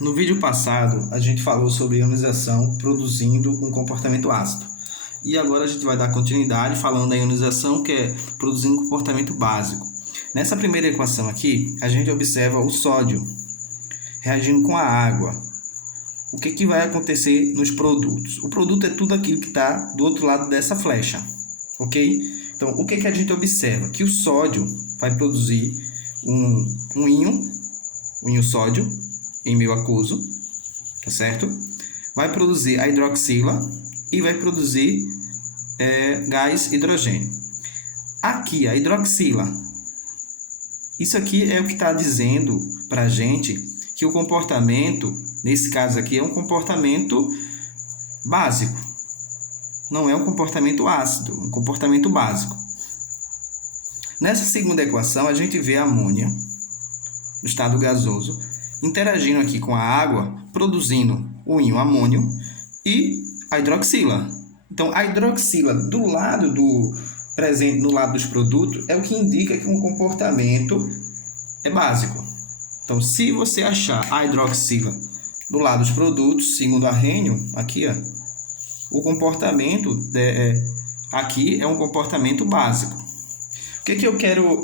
No vídeo passado, a gente falou sobre ionização produzindo um comportamento ácido. E agora a gente vai dar continuidade falando da ionização, que é produzindo um comportamento básico. Nessa primeira equação aqui, a gente observa o sódio reagindo com a água. O que vai acontecer nos produtos? O produto é tudo aquilo que está do outro lado dessa flecha, ok? Então, o que a gente observa? Que o sódio vai produzir um íon sódio, em meio aquoso, tá certo? Vai produzir a hidroxila e vai produzir gás hidrogênio. Aqui, a hidroxila, isso aqui é o que está dizendo para a gente que o comportamento, nesse caso aqui, é um comportamento básico. Não é um comportamento ácido, um comportamento básico. Nessa segunda equação, a gente vê a amônia, no estado gasoso, interagindo aqui com a água, produzindo o íon amônio e a hidroxila. Então, a hidroxila do lado presente no lado dos produtos é o que indica que um comportamento é básico. Então, se você achar a hidroxila do lado dos produtos, segundo a Arrhenius, aqui, ó, o comportamento aqui é um comportamento básico. O que eu quero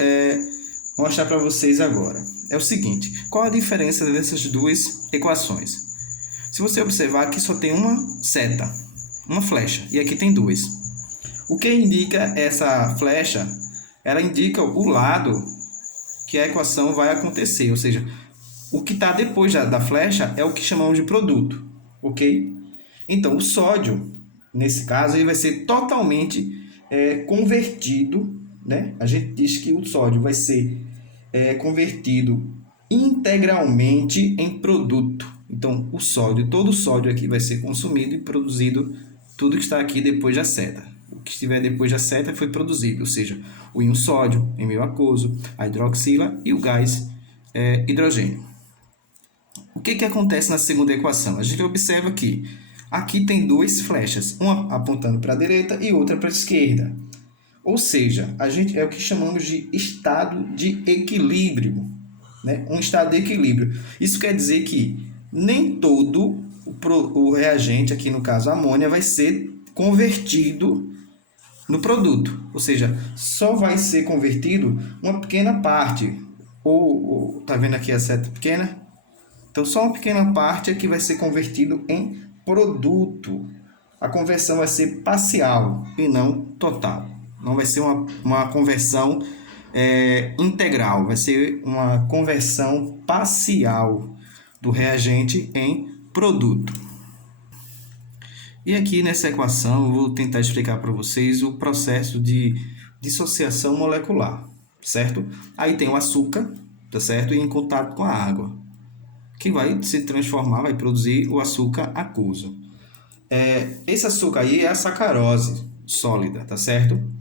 mostrar para vocês agora? É o seguinte, qual a diferença dessas duas equações? Se você observar, aqui só tem uma seta, uma flecha, e aqui tem duas. O que indica essa flecha? Ela indica o lado que a equação vai acontecer, ou seja, o que está depois da flecha é o que chamamos de produto, ok? Então, o sódio, nesse caso, ele vai ser totalmente convertido, né? A gente diz que o sódio vai ser convertido integralmente em produto. Então, o sódio, todo o sódio aqui vai ser consumido e produzido tudo que está aqui depois da seta. O que estiver depois da seta foi produzido, ou seja, o íon sódio em meio aquoso, a hidroxila e o gás hidrogênio. O que acontece na segunda equação? A gente observa que aqui tem duas flechas, uma apontando para a direita e outra para a esquerda. Ou seja, a gente é o que chamamos de estado de equilíbrio, né? Um estado de equilíbrio. Isso quer dizer que nem todo o reagente, aqui no caso a amônia, vai ser convertido no produto. Ou seja, só vai ser convertido uma pequena parte. Tá vendo aqui a seta pequena? Então, só uma pequena parte é que vai ser convertido em produto. A conversão vai ser parcial e não total. Não vai ser uma conversão integral, vai ser uma conversão parcial do reagente em produto. E aqui nessa equação eu vou tentar explicar para vocês o processo de dissociação molecular, certo? Aí tem o açúcar, tá certo? E em contato com a água, que vai se transformar, vai produzir o açúcar aquoso. Esse açúcar aí é a sacarose sólida, tá certo?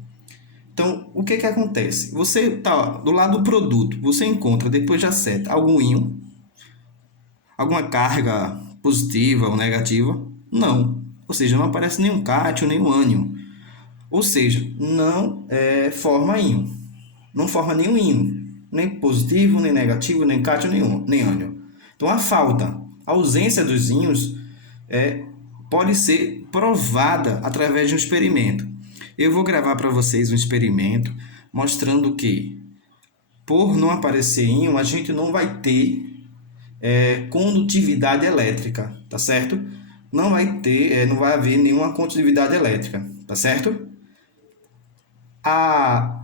Então, o que acontece? Você tá do lado do produto, você encontra depois da seta algum íon, alguma carga positiva ou negativa? Não. Ou seja, não aparece nenhum cátion, nenhum ânion. Ou seja, não forma íon. Não forma nenhum íon. Nem positivo, nem negativo, nem cátion, nem ânion. Então, a ausência dos íons pode ser provada através de um experimento. Eu vou gravar para vocês um experimento mostrando que, por não aparecer íon, a gente não vai ter condutividade elétrica, tá certo? Não vai haver nenhuma condutividade elétrica, tá certo? A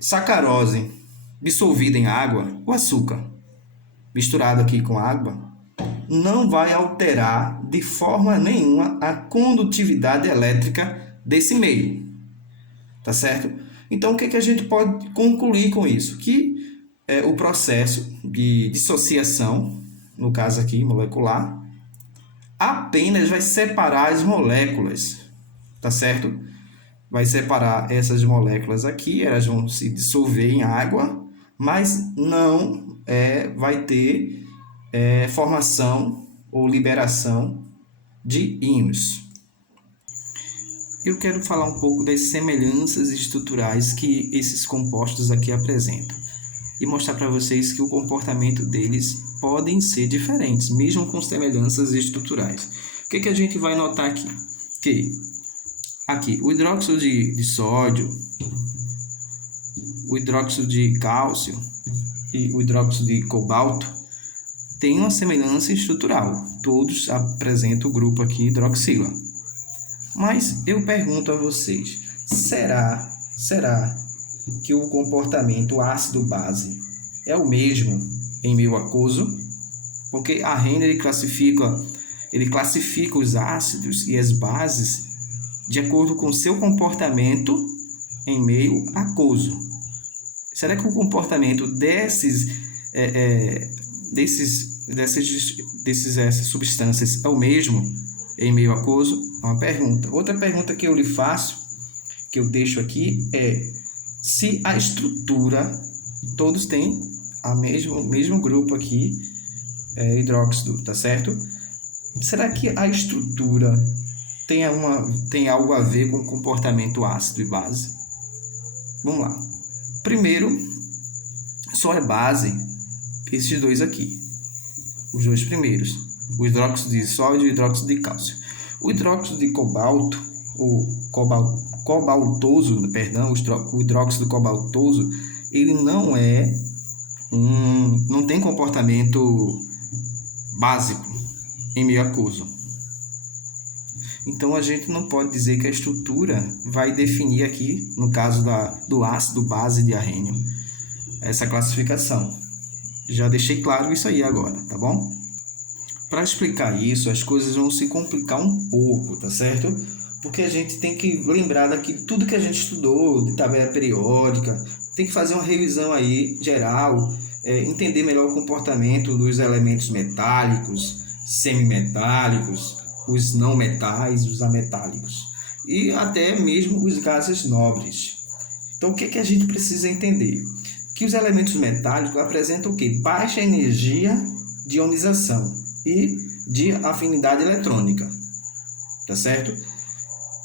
sacarose dissolvida em água, o açúcar misturado aqui com água, não vai alterar de forma nenhuma a condutividade elétrica desse meio, tá certo? Então, o que a gente pode concluir com isso? Que o processo de dissociação, no caso aqui molecular, apenas vai separar as moléculas, tá certo? Vai separar essas moléculas aqui, elas vão se dissolver em água, mas não vai ter formação ou liberação de íons. Eu quero falar um pouco das semelhanças estruturais que esses compostos aqui apresentam e mostrar para vocês que o comportamento deles podem ser diferentes, mesmo com semelhanças estruturais. O que a gente vai notar aqui? Que aqui, o hidróxido de sódio, o hidróxido de cálcio e o hidróxido de cobalto têm uma semelhança estrutural. Todos apresentam o grupo aqui hidroxila. Mas eu pergunto a vocês, será que o comportamento ácido-base é o mesmo em meio aquoso? Porque Arrhenius ele classifica os ácidos e as bases de acordo com seu comportamento em meio aquoso. Será que o comportamento dessas substâncias é o mesmo em meio aquoso? É uma pergunta. Outra pergunta que eu lhe faço, que eu deixo aqui, é se a estrutura, todos têm o mesmo grupo aqui, hidróxido, tá certo? Será que a estrutura tem algo a ver com o comportamento ácido e base? Vamos lá. Primeiro, só é base esses dois aqui, os dois primeiros, o hidróxido de sódio e o hidróxido de cálcio. O hidróxido de cobalto, o hidróxido cobaltoso, ele não tem comportamento básico em meio aquoso. Então a gente não pode dizer que a estrutura vai definir aqui, no caso do ácido base de Arrhenius, essa classificação. Já deixei claro isso aí agora, tá bom? Para explicar isso, as coisas vão se complicar um pouco, tá certo? Porque a gente tem que lembrar daquilo, tudo que a gente estudou, de tabela periódica, tem que fazer uma revisão aí geral, entender melhor o comportamento dos elementos metálicos, semimetálicos, os não metais, os ametálicos, e até mesmo os gases nobres. Então, o que a gente precisa entender? Que os elementos metálicos apresentam o quê? Baixa energia de ionização e de afinidade eletrônica, tá certo?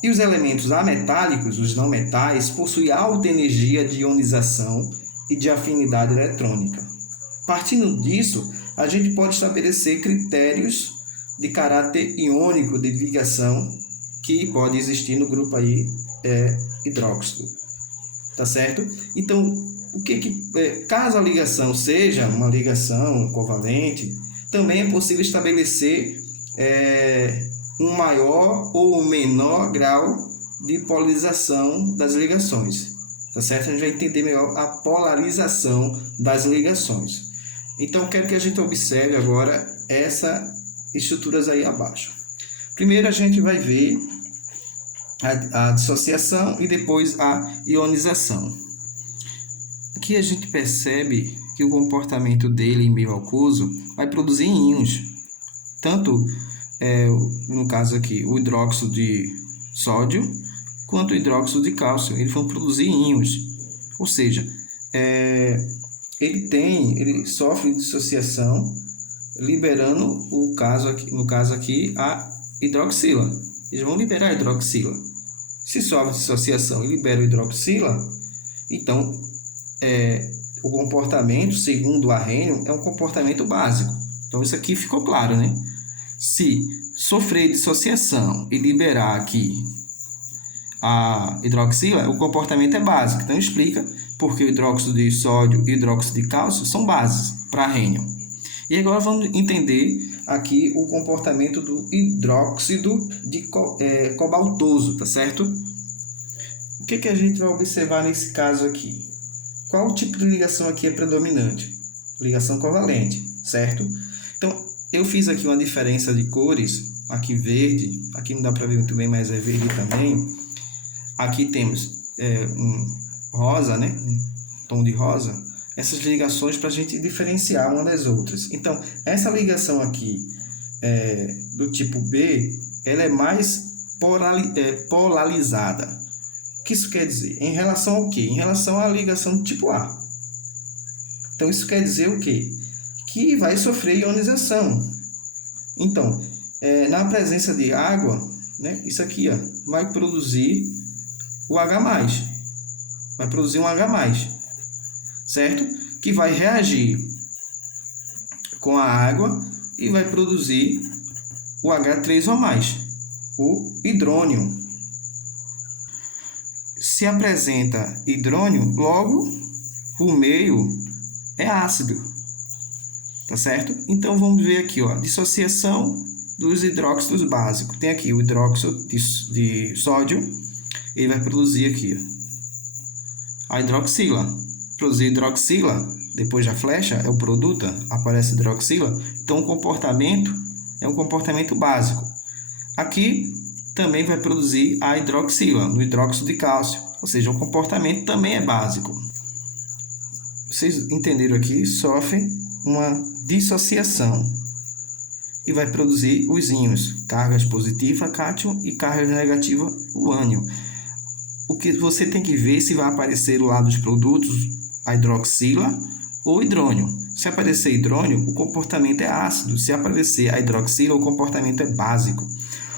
E os elementos ametálicos, os não metais, possuem alta energia de ionização e de afinidade eletrônica. Partindo disso, a gente pode estabelecer critérios de caráter iônico de ligação que pode existir no grupo aí hidróxido, tá certo? Então, caso a ligação seja uma ligação covalente, também é possível estabelecer um maior ou menor grau de polarização das ligações, tá certo? A gente vai entender melhor a polarização das ligações. Então, quero que a gente observe agora essas estruturas aí abaixo. Primeiro, a gente vai ver a dissociação e depois a ionização. Aqui a gente percebe que o comportamento dele em meio aquoso vai produzir íons, tanto no caso aqui o hidróxido de sódio quanto o hidróxido de cálcio, eles vão produzir íons, ou seja, ele sofre dissociação, liberando no caso aqui a hidroxila. Eles vão liberar a hidroxila. Se sofre dissociação e libera a hidroxila, então o comportamento, segundo o Arrhenius, é um comportamento básico. Então isso aqui ficou claro, né? Se sofrer dissociação e liberar aqui a hidroxila, o comportamento é básico. Então explica porque o hidróxido de sódio e o hidróxido de cálcio são bases para Arrhenius. E agora vamos entender aqui o comportamento do hidróxido de cobaltoso, tá certo? O que a gente vai observar nesse caso aqui? Qual tipo de ligação aqui é predominante? Ligação covalente, certo? Então, eu fiz aqui uma diferença de cores, aqui verde, aqui não dá para ver muito bem, mas é verde também. Aqui temos um rosa, né? Um tom de rosa. Essas ligações para a gente diferenciar uma das outras. Então, essa ligação aqui do tipo B, ela é mais polarizada. O que isso quer dizer? Em relação ao quê? Em relação à ligação do tipo A. Então, isso quer dizer o quê? Que vai sofrer ionização. Então, na presença de água, né, isso aqui vai produzir o H+. Vai produzir um H+, certo? Que vai reagir com a água e vai produzir o H3O+, o hidrônio. Se apresenta hidrônio, logo o meio é ácido, tá certo? Então vamos ver aqui, ó, dissociação dos hidróxidos básicos. Tem aqui o hidróxido de sódio, ele vai produzir aqui, ó, a hidroxila. Produzir hidroxila, depois da flecha, é o produto, aparece hidroxila. Então o comportamento é um comportamento básico. Aqui também vai produzir a hidroxila, no hidróxido de cálcio, ou seja, o comportamento também é básico. Vocês entenderam aqui? Sofre uma dissociação e vai produzir os íons, cargas positivas, cátion, e cargas negativas, o ânion. O que você tem que ver se vai aparecer do lado dos produtos a hidroxila ou hidrônio. Se aparecer hidrônio, o comportamento é ácido. Se aparecer a hidroxila, o comportamento é básico.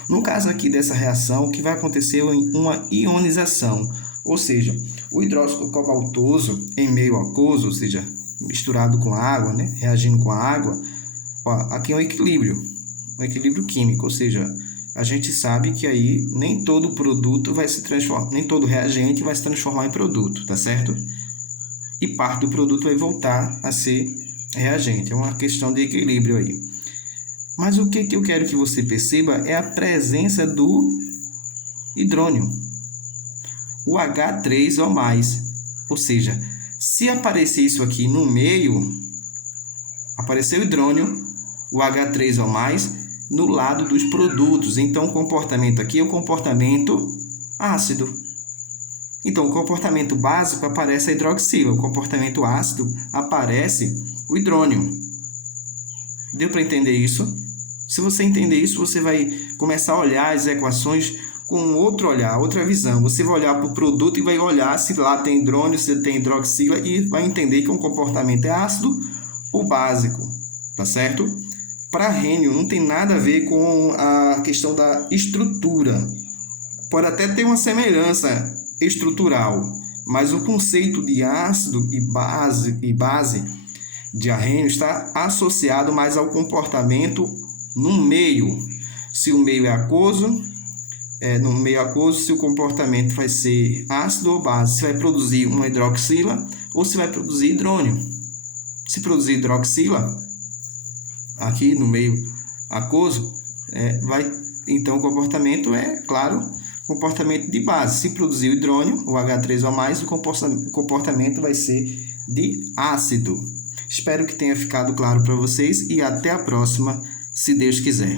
No caso aqui dessa reação, o que vai acontecer é uma ionização, ou seja, o hidróxido cobaltoso em meio aquoso, ou seja, misturado com a água, né, reagindo com a água, ó, aqui é um equilíbrio químico, ou seja, a gente sabe que aí nem todo produto vai se transformar, nem todo reagente vai se transformar em produto, tá certo? E parte do produto vai voltar a ser reagente. É uma questão de equilíbrio aí. Mas o que eu quero que você perceba é a presença do hidrônio, o H3O+. Ou seja, se aparecer isso aqui no meio, apareceu o hidrônio, o H3O+, no lado dos produtos. Então, o comportamento aqui é o comportamento ácido. Então, o comportamento básico aparece a hidroxila, o comportamento ácido aparece o hidrônio. Deu para entender isso? Se você entender isso, você vai começar a olhar as equações com outro olhar, outra visão. Você vai olhar para o produto e vai olhar se lá tem hidrônio, se tem hidroxila, e vai entender que um comportamento é ácido ou básico, tá certo? Para Arrhenius não tem nada a ver com a questão da estrutura. Pode até ter uma semelhança estrutural, mas o conceito de ácido e base de Arrhenius está associado mais ao comportamento no meio. Se o meio é aquoso, no meio aquoso, se o comportamento vai ser ácido ou base, se vai produzir uma hidroxila ou se vai produzir hidrônio. Se produzir hidroxila, aqui no meio aquoso, então o comportamento é, claro, comportamento de base. Se produzir o hidrônio, o H3O+, o comportamento vai ser de ácido. Espero que tenha ficado claro para vocês e até a próxima, se Deus quiser.